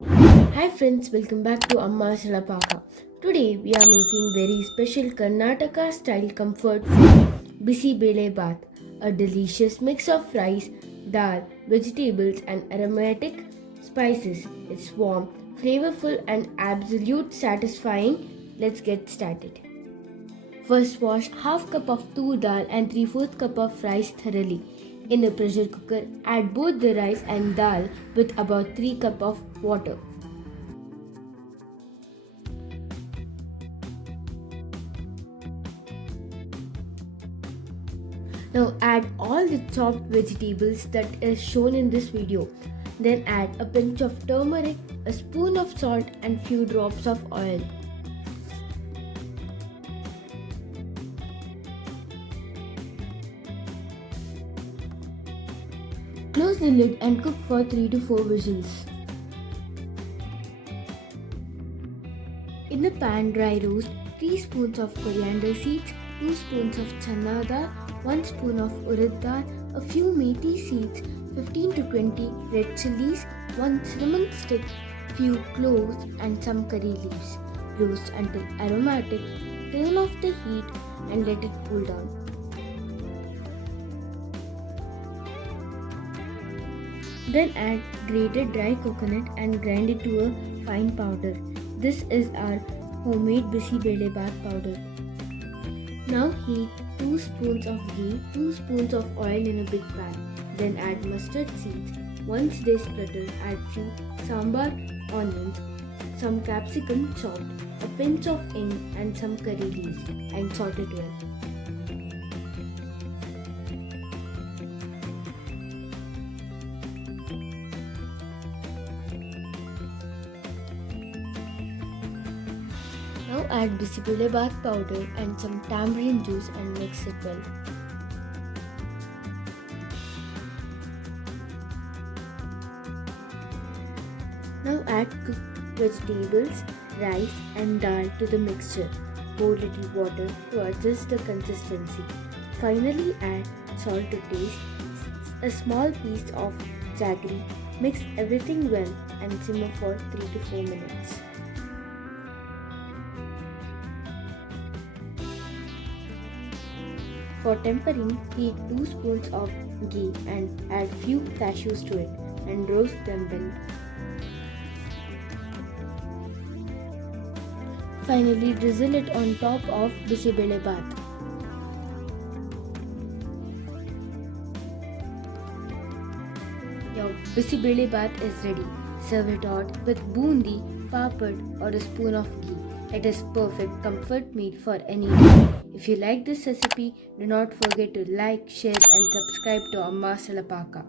Hi friends, welcome back to Amma Salapaka. Today we are making very special Karnataka style comfort food, Bisi Bele Bath, a delicious mix of rice, dal, vegetables and aromatic spices. It's warm, flavorful and absolute satisfying. Let's get started. First wash half cup of tur dal and 3/4 cup of rice thoroughly. In a pressure cooker, add both the rice and dal with about 3 cup of water. Now add all the chopped vegetables that is shown in this video. Then add a pinch of turmeric, a spoon of salt and few drops of oil. Close the lid and cook for 3 to 4 whistles. In a pan, dry roast 3 spoons of coriander seeds, 2 spoons of chana dal, 1 spoon of urad dal, a few methi seeds, 15 to 20 red chilies, 1 cinnamon stick, few cloves and some curry leaves. Roast until aromatic, turn off the heat and let it cool down. Then add grated dry coconut and grind it to a fine powder. This is our homemade Bisi Bele Bath powder. Now heat 2 spoons of ghee, 2 spoons of oil in a big pan. Then add mustard seeds. Once they splutter, add few sambar onions, some capsicum chopped, a pinch of ing and some curry leaves and saute it well. Now add Bisi Bele Bath powder and some tamarind juice and mix it well. Now add cooked vegetables, rice and dal to the mixture. Pour little water to adjust the consistency. Finally add salt to taste, a small piece of jaggery. Mix everything well and simmer for 3 to 4 minutes. For tempering, heat 2 spoons of ghee and add few cashews to it and roast them well. Finally, drizzle it on top of Bisi Bele Bath. Your Bisi Bele Bath is ready. Serve it hot with bundi, papad or a spoon of ghee. It is perfect comfort meal for any day. If you like this recipe, do not forget to like, share and subscribe to Amma Salapaka.